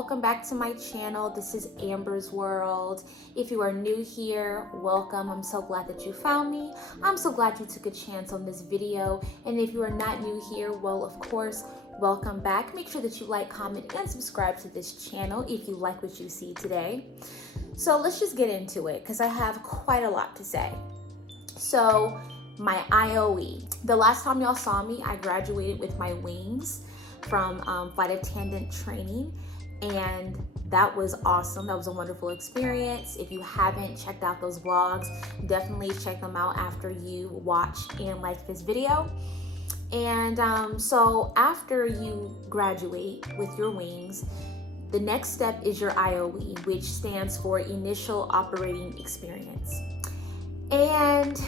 welcome back to my channel. This is Amber's World. If you are new here, welcome. I'm so glad that you found me. I'm so glad you took a chance on this video. And if you are not new here, well, of course, welcome back. Make sure that you like, comment, and subscribe to this channel if you like what you see today. So let's just get into it because I have quite a lot to say. So my IOE. The last time y'all saw me, I graduated with my wings from flight attendant training, and that was awesome. That was a wonderful experience. If you haven't checked out those vlogs, definitely check them out after you watch and like this video. And so after you graduate with your wings, the next step is your IOE, which stands for Initial Operating Experience. And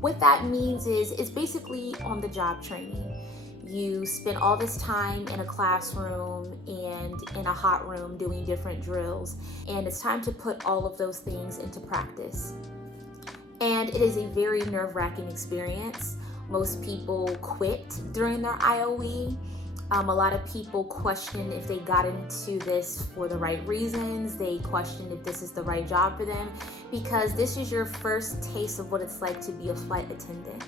what that means is it's basically on-the-job training. You spend all this time in a classroom and in a hot room doing different drills, and it's time to put all of those things into practice. And it is a very nerve-wracking experience. Most people quit during their IOE. A lot of people question if they got into this for the right reasons. They question if this is the right job for them, because this is your first taste of what it's like to be a flight attendant.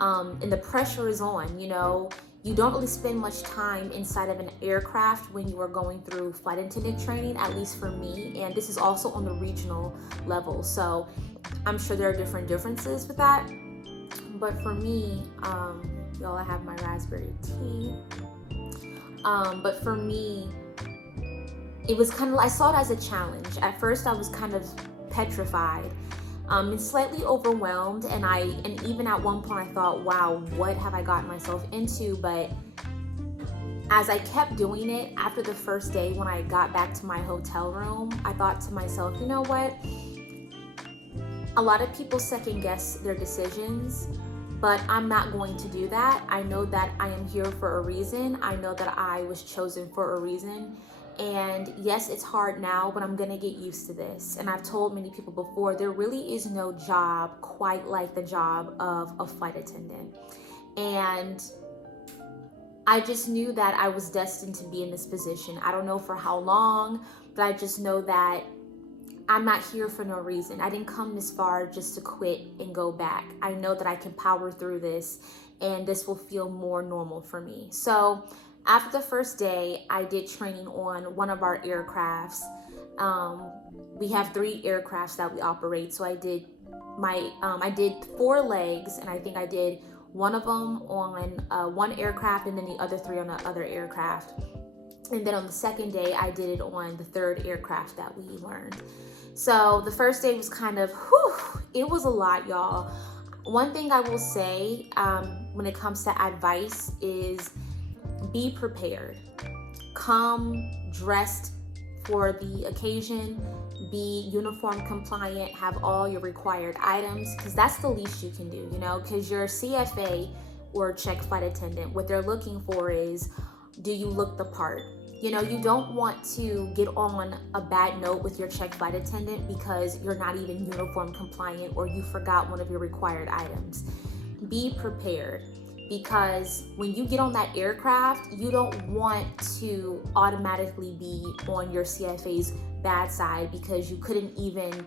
And the pressure is on, you know. You don't really spend much time inside of an aircraft when you are going through flight attendant training, at least for me. And this is also on the regional level. So I'm sure there are differences with that. But for me, y'all, I have my raspberry tea. But for me, it was kind of, I saw it as a challenge. At first, I was kind of petrified. And slightly overwhelmed, and even at one point I thought, wow, what have I gotten myself into? But as I kept doing it, after the first day when I got back to my hotel room, I thought to myself, you know what? A lot of people second guess their decisions, but I'm not going to do that. I know that I am here for a reason. I know that I was chosen for a reason. And yes, it's hard now, but I'm gonna get used to this. And I've told many people before, there really is no job quite like the job of a flight attendant. And I just knew that I was destined to be in this position. I don't know for how long, but I just know that I'm not here for no reason. I didn't come this far just to quit and go back. I know that I can power through this, and this will feel more normal for me. So after the first day, I did training on one of our aircrafts. We have 3 aircrafts that we operate. So I did I did 4 legs, and I think I did one of them on one aircraft, and then the other 3 on the other aircraft. And then on the second day, I did it on the 3rd aircraft that we learned. So the first day was kind of, it was a lot, y'all. One thing I will say when it comes to advice is be prepared. Come dressed for the occasion, be uniform compliant, have all your required items, because that's the least you can do, you know, because your CFA or check flight attendant, what they're looking for is, do you look the part? You know, you don't want to get on a bad note with your check flight attendant because you're not even uniform compliant or you forgot one of your required items. Be prepared, because when you get on that aircraft, you don't want to automatically be on your CFA's bad side because you couldn't even,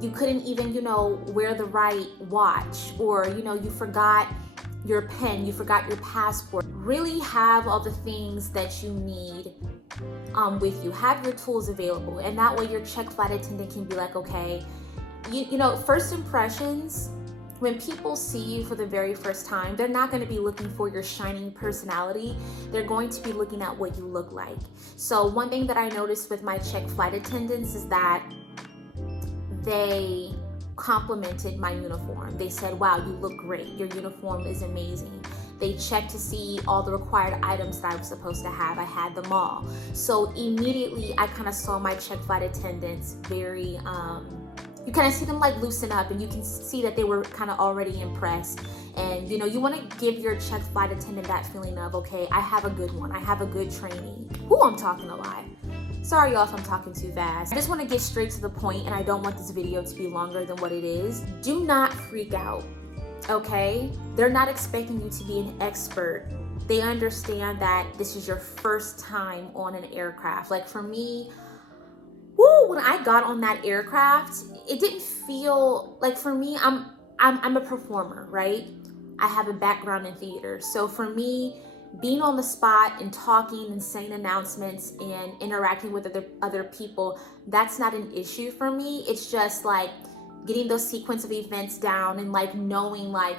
you know, wear the right watch, or, you know, you forgot your pen, you forgot your passport. Really have all the things that you need with you. Have your tools available, and that way your check flight attendant can be like, okay, you know, first impressions, when people see you for the very first time, they're not going to be looking for your shining personality. They're going to be looking at what you look like. So one thing that I noticed with my check flight attendants is that they complimented my uniform. They said, wow, you look great. Your uniform is amazing. They checked to see all the required items that I was supposed to have. I had them all. So immediately I kind of saw my check flight attendants very, you kind of see them like loosen up, and you can see that they were kind of already impressed. And you know, you want to give your check flight attendant that feeling of, okay, I have a good one. I have a good trainee. Ooh, I'm talking a lot. Sorry y'all if I'm talking too fast. I just want to get straight to the point, and I don't want this video to be longer than what it is. Do not freak out, okay? They're not expecting you to be an expert. They understand that this is your first time on an aircraft. Like for me, when I got on that aircraft, it didn't feel like, for me, I'm a performer, right? I have a background in theater. So for me, being on the spot and talking and saying announcements and interacting with other people, that's not an issue for me. It's just like getting those sequence of events down and like knowing, like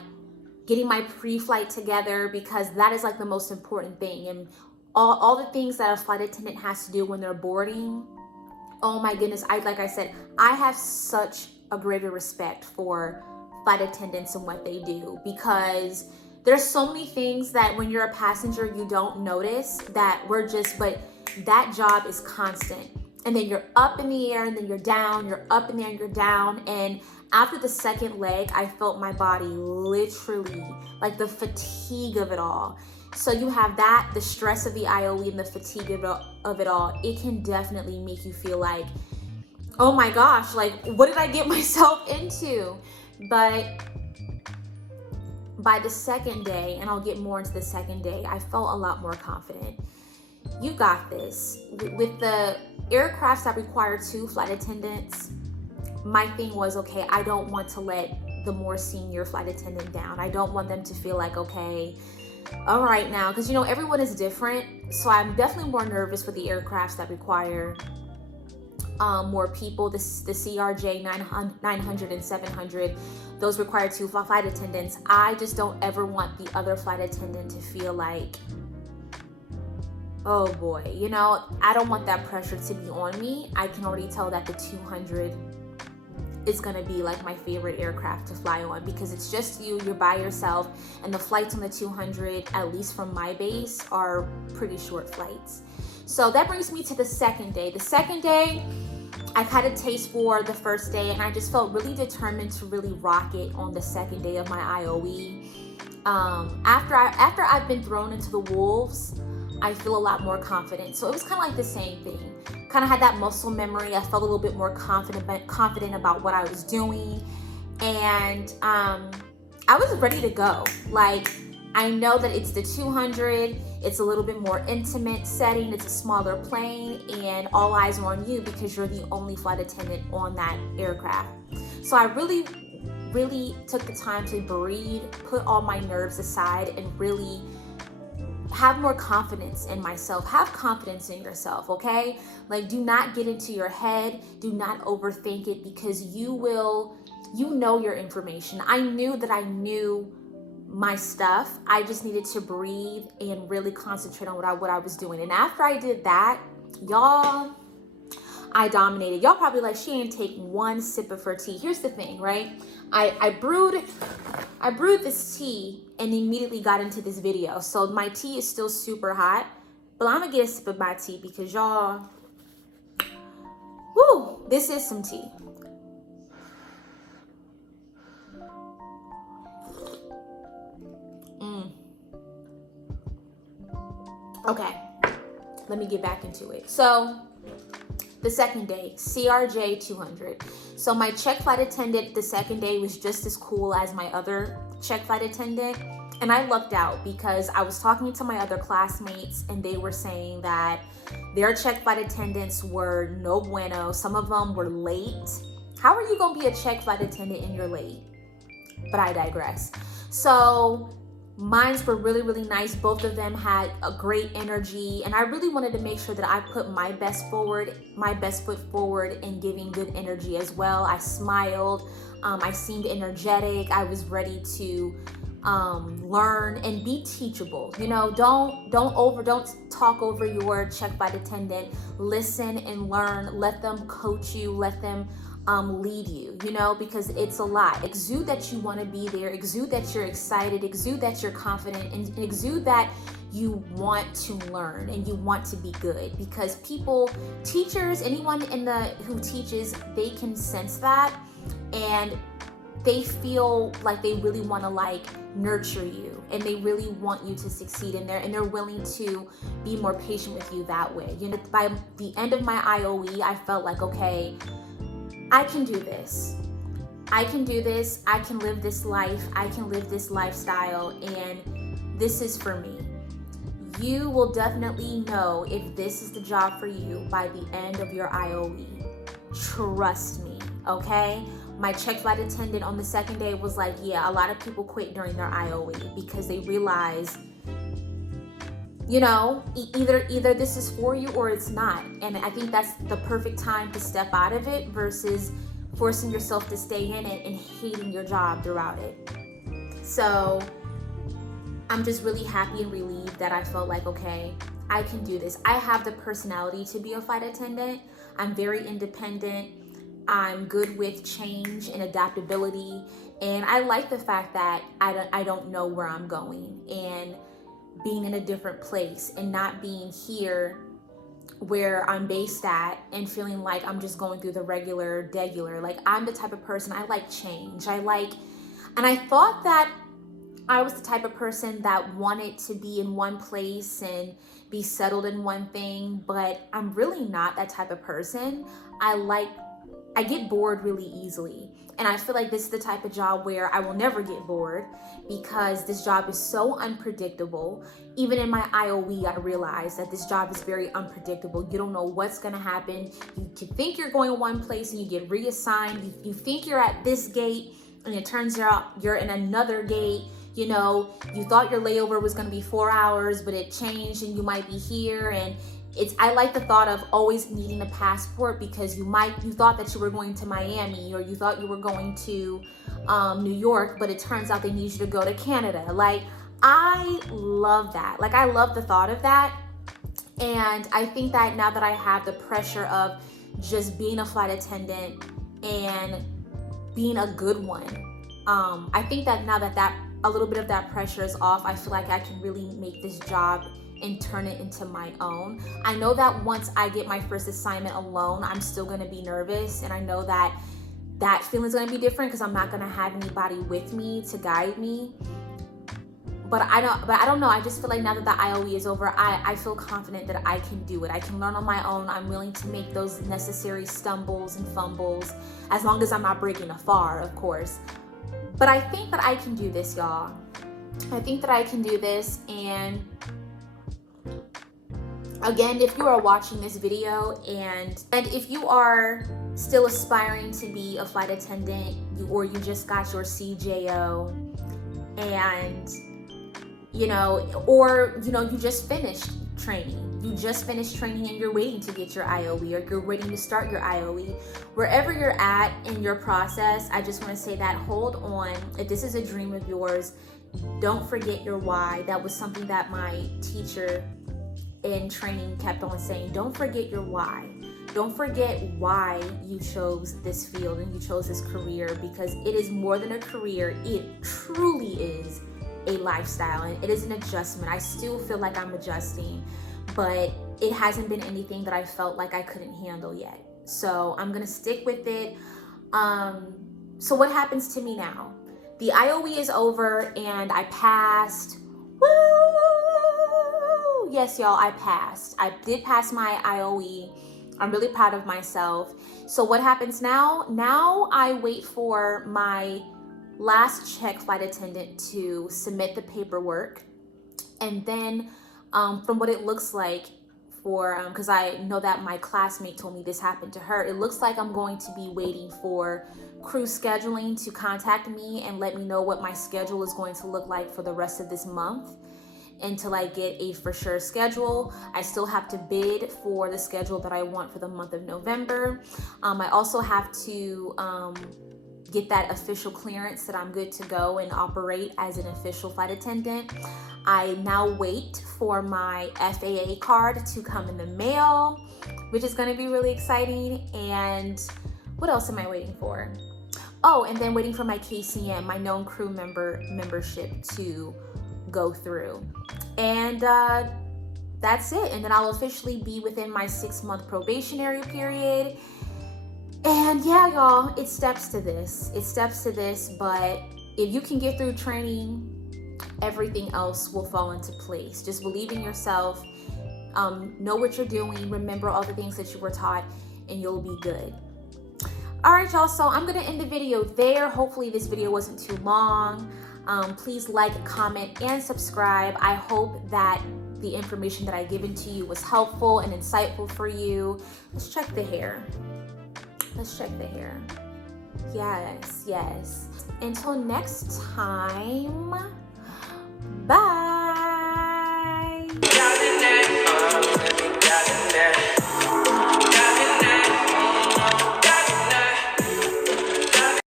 getting my pre-flight together, because that is like the most important thing. And all the things that a flight attendant has to do when they're boarding, oh my goodness, like I said, I have such a greater respect for flight attendants and what they do, because there's so many things that when you're a passenger you don't notice, but that job is constant. And then you're up in the air and then you're down, you're up in the air and you're down. And after the second leg, I felt my body literally, like the fatigue of it all. So you have that, the stress of the IOE and the fatigue of it all. It can definitely make you feel like, oh my gosh, like what did I get myself into? But by the second day, and I'll get more into the second day, I felt a lot more confident. You got this. With the aircrafts that require 2 flight attendants, my thing was, okay, I don't want to let the more senior flight attendant down. I don't want them to feel like, okay, all right now, because everyone is different. So I'm definitely more nervous with the aircrafts that require more people. The CRJ 900 and 700, those require 2 flight attendants. I just don't ever want the other flight attendant to feel like, oh boy, I don't want that pressure to be on me. I can already tell that the 200 is gonna be like my favorite aircraft to fly on, because it's just you're by yourself, and the flights on the 200, at least from my base, are pretty short flights. So that brings me to the second day. The second day, I've had a taste for the first day, and I just felt really determined to really rock it on the second day of my IOE. After I've been thrown into the wolves, I feel a lot more confident. So it was kind of like the same thing. Kind of had that muscle memory. I felt a little bit more confident about what I was doing, and I was ready to go. Like, I know that it's the 200. It's a little bit more intimate setting. It's a smaller plane, and all eyes are on you because you're the only flight attendant on that aircraft. So I really took the time to breathe, put all my nerves aside, and really have more confidence in myself. Have confidence in yourself, okay? Like, do not get into your head. Do not overthink it, because you know your information. I knew that I knew my stuff. I just needed to breathe and really concentrate on what I was doing. And after I did that, y'all, I dominated. Y'all probably like, she ain't take one sip of her tea. Here's the thing, right? I brewed this tea and immediately got into this video. So my tea is still super hot, but I'm gonna get a sip of my tea because y'all, woo, this is some tea. Okay, let me get back into it. So the second day, CRJ 200. So my check flight attendant the second day was just as cool as my other check flight attendant. And I lucked out because I was talking to my other classmates and they were saying that their check flight attendants were no bueno. Some of them were late. How are you gonna be a check flight attendant and you're late? But I digress. So mines were really, really nice. Both of them had a great energy, and I really wanted to make sure that I put my best foot forward in giving good energy as well. I smiled. I seemed energetic. I was ready to learn and be teachable. Don't talk over your check flight attendant. Listen and learn. Let them coach you. Let them lead you, because it's a lot. Exude that you want to be there, exude that you're excited, exude that you're confident, and exude that you want to learn and you want to be good, because teachers, anyone who teaches, they can sense that, and they feel like they really want to nurture you, and they really want you to succeed in there, and they're willing to be more patient with you that way. By the end of my IOE, I felt like, okay, I can do this. I can do this. I can live this life. I can live this lifestyle, and this is for me. You will definitely know if this is the job for you by the end of your IOE. Trust me, okay? My check flight attendant on the second day was like, yeah, a lot of people quit during their IOE because they realize, you know, either this is for you or it's not. And I think that's the perfect time to step out of it versus forcing yourself to stay in it and hating your job throughout it. So I'm just really happy and relieved that I felt like, okay, I can do this. I have the personality to be a flight attendant. I'm very independent. I'm good with change and adaptability. And I like the fact that I don't know where I'm going, and being in a different place and not being here where I'm based at and feeling like I'm just going through the regular. Like, I'm the type of person, I like change. And I thought that I was the type of person that wanted to be in one place and be settled in one thing, but I'm really not that type of person. I get bored really easily. And I feel like this is the type of job where I will never get bored because this job is so unpredictable. Even in my IOE, I realized that this job is very unpredictable. You don't know what's gonna happen. You can think you're going one place and you get reassigned. You think you're at this gate and it turns out you're in another gate. You know, you thought your layover was gonna be 4 hours, but it changed and you might be here. And I like the thought of always needing a passport because you thought that you were going to Miami, or you thought you were going to New York, but it turns out they need you to go to Canada. Like, I love that. Like, I love the thought of that. And I think that now that I have the pressure of just being a flight attendant and being a good one, I think that now that a little bit of that pressure is off, I feel like I can really make this job and turn it into my own. I know that once I get my first assignment alone, I'm still gonna be nervous, and I know that that feeling's gonna be different because I'm not gonna have anybody with me to guide me. But I don't know. I just feel like now that the IOE is over, I feel confident that I can do it. I can learn on my own. I'm willing to make those necessary stumbles and fumbles, as long as I'm not breaking a FAR, of course. But I think that I can do this, y'all. I think that I can do this. And again, if you are watching this video and if you are still aspiring to be a flight attendant, or you just got your CJO, and you just finished training. You just finished training and you're waiting to get your IOE, or you're waiting to start your IOE. Wherever you're at in your process, I just want to say that hold on. If this is a dream of yours, don't forget your why. That was something that my teacher in training kept on saying. Don't forget your why. Don't forget why you chose this field and you chose this career, because it is more than a career. It truly is a lifestyle, and it is an adjustment. I still feel like I'm adjusting, but it hasn't been anything that I felt like I couldn't handle yet. So I'm gonna stick with it. So what happens to me now? The IOE is over and I passed. Woo! Yes, y'all, I passed. I did pass my IOE. I'm really proud of myself. So what happens now? Now I wait for my last check flight attendant to submit the paperwork. And then from what it looks like, because I know that my classmate told me this happened to her, it looks like I'm going to be waiting for crew scheduling to contact me and let me know what my schedule is going to look like for the rest of this month. Until I get a for sure schedule, I still have to bid for the schedule that I want for the month of November. I also have to get that official clearance that I'm good to go and operate as an official flight attendant. I now wait for my FAA card to come in the mail, which is going to be really exciting. And what else am I waiting for? Oh, and then waiting for my KCM, my known crew membership to go through. And that's it. And then I'll officially be within my 6-month probationary period. And yeah, y'all, it steps to this. But if you can get through training, everything else will fall into place. Just believe in yourself, know what you're doing, remember all the things that you were taught, and you'll be good. All right, y'all, so I'm gonna end the video there. Hopefully this video wasn't too long. Please like, comment, and subscribe. I hope that the information that I given to you was helpful and insightful for you. Let's check the hair. Let's check the hair. Yes, yes. Until next time, bye.